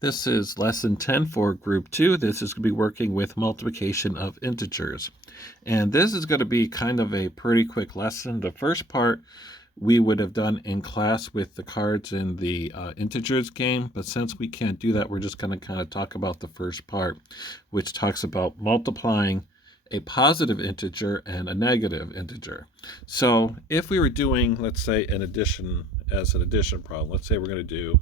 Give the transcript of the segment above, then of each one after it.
This is lesson 10 for group 2. This is going to be working with multiplication of integers. And this is going to be kind of a pretty quick lesson. The first part we would have done in class with the cards in the integers game, but since we can't do that, we're just going to kind of talk about the first part, which talks about multiplying a positive integer and a negative integer. So if we were doing, let's say, an addition as an addition problem, let's say we're going to do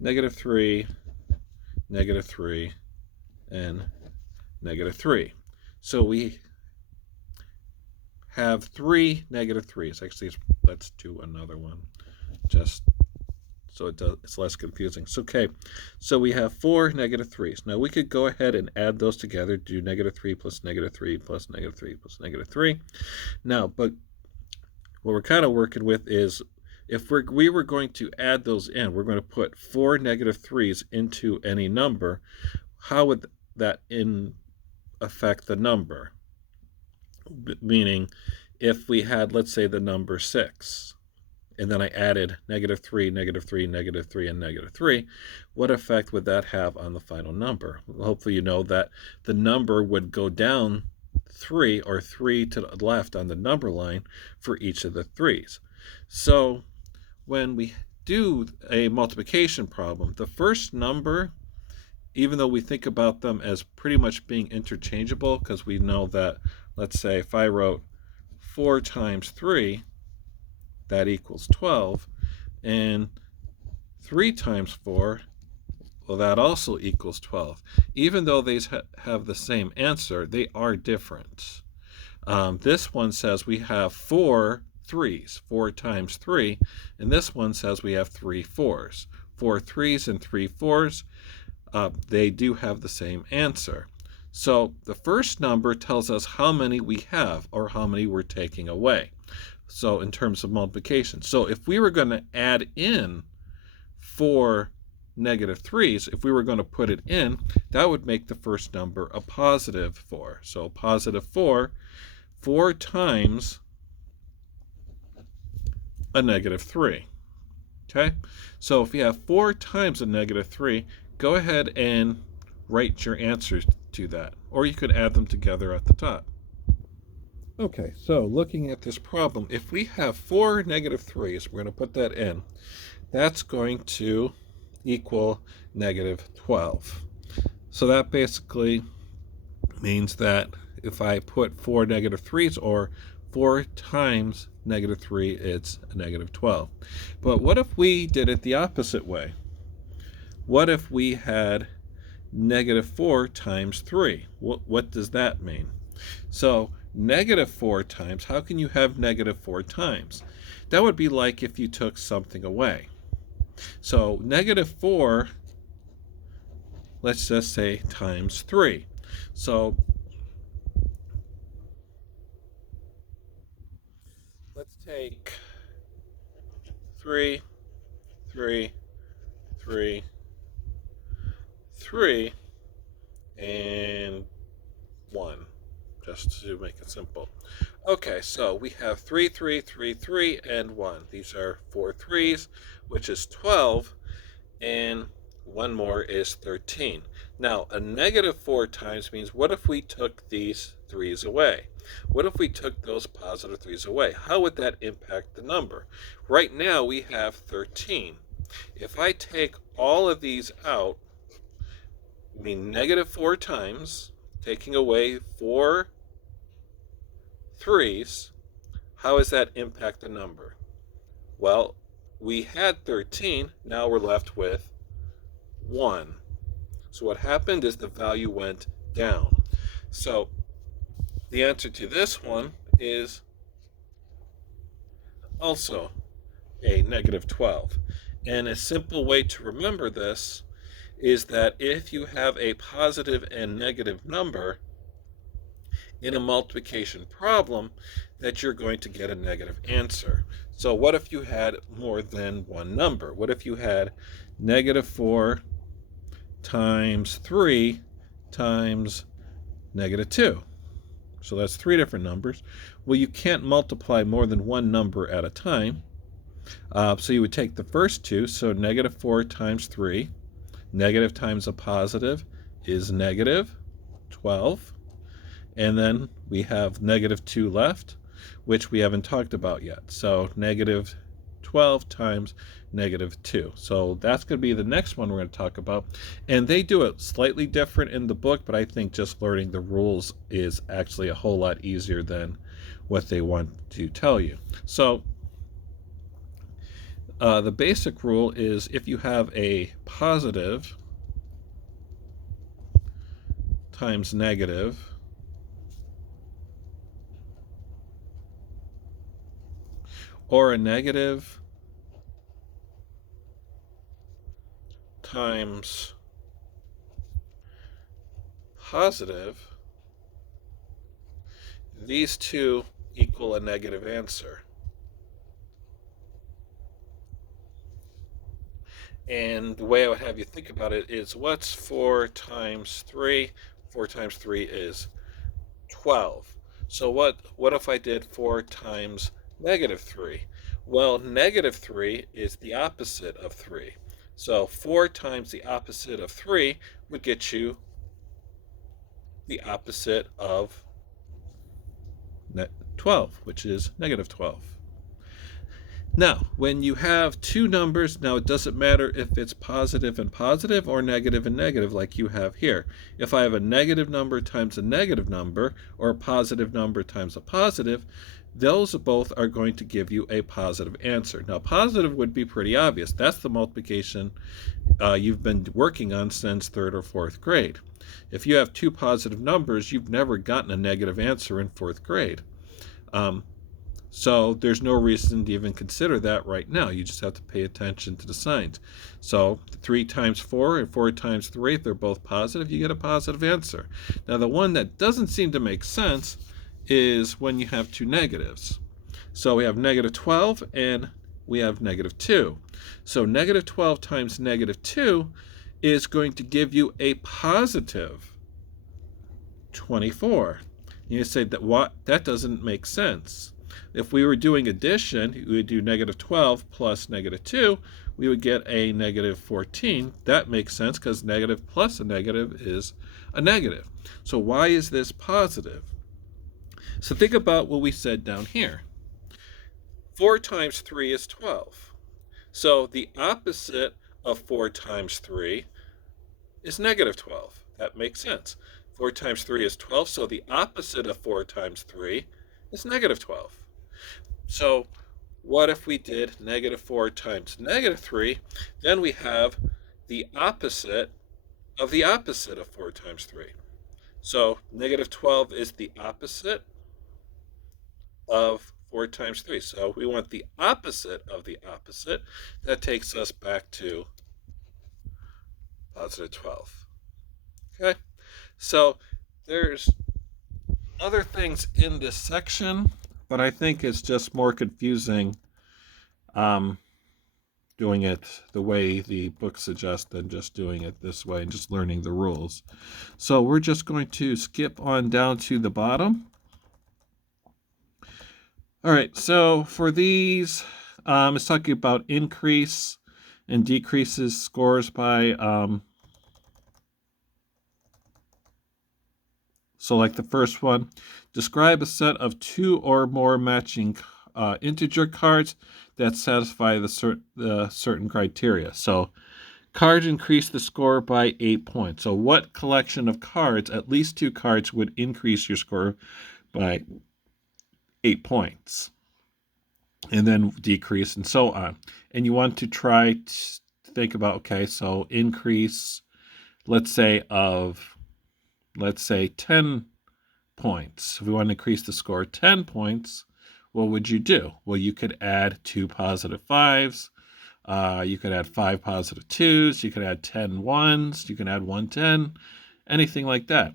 -3, -3, and -3. So we have three -3s. Actually, let's do another one just so it's less confusing. So, okay, so we have four -3s. Now we could go ahead and add those together, do -3 plus -3 plus -3 plus -3. Now, but what we're kind of working with is if we were going to add those in, we're going to put four -3s into any number. How would that affect the number? Meaning, if we had, let's say, the number 6, and then I added -3, -3, -3, and -3, what effect would that have on the final number? Well, hopefully you know that the number would go down 3 or 3 to the left on the number line for each of the 3's. So when we do a multiplication problem, the first number, even though we think about them as pretty much being interchangeable, because we know that, let's say, if I wrote 4 times 3, that equals 12, and 3 times 4, well, that also equals 12. Even though they have the same answer, they are different. This one says we have 4 3's, 4 times 3, and this one says we have 3 4's. 4 3's and 3 4's, they do have the same answer. So the first number tells us how many we have or how many we're taking away. So in terms of multiplication. So if we were going to add in 4 -3's, if we were going to put it in, that would make the first number a positive 4. So positive 4, 4 times a -3. Okay, so if you have 4 times a -3, go ahead and write your answers to that, or you could add them together at the top. Okay, so looking at this problem, if we have 4 -3's, we're going to put that in. That's going to equal -12. So that basically means that if I put 4 -3's, or 4 times -3, it's a -12. But what if we did it the opposite way? What if we had -4 times 3? What does that mean? So -4 times, how can you have -4 times? That would be like if you took something away. So -4, let's just say times 3. So let's take 3, 3, 3, 3, and 1, just to make it simple. Okay, so we have 3, 3, 3, 3, and 1. These are 4 3's, which is 12, and one more is 13. Now, a -4 times means, what if we took these 3's away? What if we took those positive 3's away? How would that impact the number? Right now, we have 13. If I take all of these out, I mean -4 times, taking away 4 3's, how does that impact the number? Well, we had 13, now we're left with 1. So what happened is the value went down. So the answer to this one is also a -12. And a simple way to remember this is that if you have a positive and negative number in a multiplication problem, that you're going to get a negative answer. So what if you had more than one number? What if you had -4 times 3 times -2? So that's 3 different numbers. Well, you can't multiply more than one number at a time. So you would take the first two, so -4 times 3 Negative times a positive is negative 12. And then we have negative 2 left, which we haven't talked about yet. So negative 12 times negative 2. So that's going to be the next one we're going to talk about. And they do it slightly different in the book, but I think just learning the rules is actually a whole lot easier than what they want to tell you. So the basic rule is if you have a positive times negative or a negative times positive, these two equal a negative answer. And the way I would have you think about it is what's 4 times 3? 4 times 3 is 12. So what if I did 4 times negative 3? Well, negative 3 is the opposite of 3. So 4 times the opposite of 3 would get you the opposite of 12, which is negative 12. Now, when you have two numbers, now it doesn't matter if it's positive and positive or negative and negative like you have here. If I have a negative number times a negative number or a positive number times a positive, those both are going to give you a positive answer. Now, positive would be pretty obvious. That's the multiplication you've been working on since 3rd or 4th grade. If you have two positive numbers, you've never gotten a negative answer in 4th grade. So there's no reason to even consider that right now. You just have to pay attention to the signs. So 3 times 4 and 4 times 3, if they're both positive, you get a positive answer. Now the one that doesn't seem to make sense is when you have two negatives. So we have negative 12 and we have negative 2. So negative 12 times negative 2 is going to give you a positive 24. You say that doesn't make sense. If we were doing addition, we would do negative 12 plus negative 2, we would get a negative 14. That makes sense because negative plus a negative is a negative. So why is this positive? So think about what we said down here. 4 times 3 is 12. So the opposite of 4 times 3 is negative 12. That makes sense. 4 times 3 is 12, so the opposite of 4 times 3 is negative 12. So what if we did negative 4 times negative 3? Then we have the opposite of 4 times 3. So negative 12 is the opposite of 4 times 3. So we want the opposite of the opposite. That takes us back to positive 12. Okay? So there's other things in this section, but I think it's just more confusing doing it the way the book suggests than just doing it this way and just learning the rules. So we're just going to skip on down to the bottom. All right, so for these, it's talking about increase and decreases scores by, so like the first one, describe a set of 2 or more matching integer cards that satisfy the certain criteria. So cards increase the score by 8 points. So what collection of cards, at least 2 cards, would increase your score by 8 points? And then decrease and so on. And you want to try to think about, okay, so increase, let's say 10 points. If we want to increase the score 10 points, what would you do? Well, you could add 2 positive 5s. You could add 5 positive 2s. You could add 10 1s. You can add 1 10, anything like that.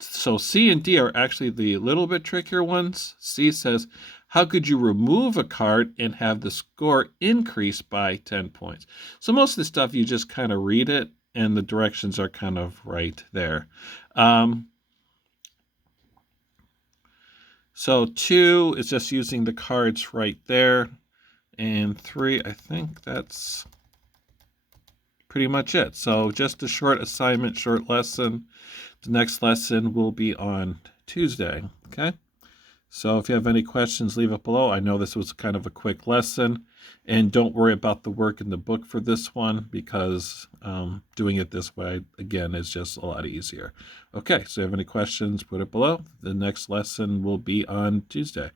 So C and D are actually the little bit trickier ones. C says, how could you remove a card and have the score increase by 10 points? So most of the stuff, you just kind of read it, and the directions are kind of right there. So 2 is just using the cards right there. And 3, I think that's pretty much it. So just a short assignment, short lesson. The next lesson will be on Tuesday, okay? So if you have any questions, leave it below. I know this was kind of a quick lesson, and don't worry about the work in the book for this one because doing it this way, again, is just a lot easier. Okay, so if you have any questions, put it below. The next lesson will be on Tuesday.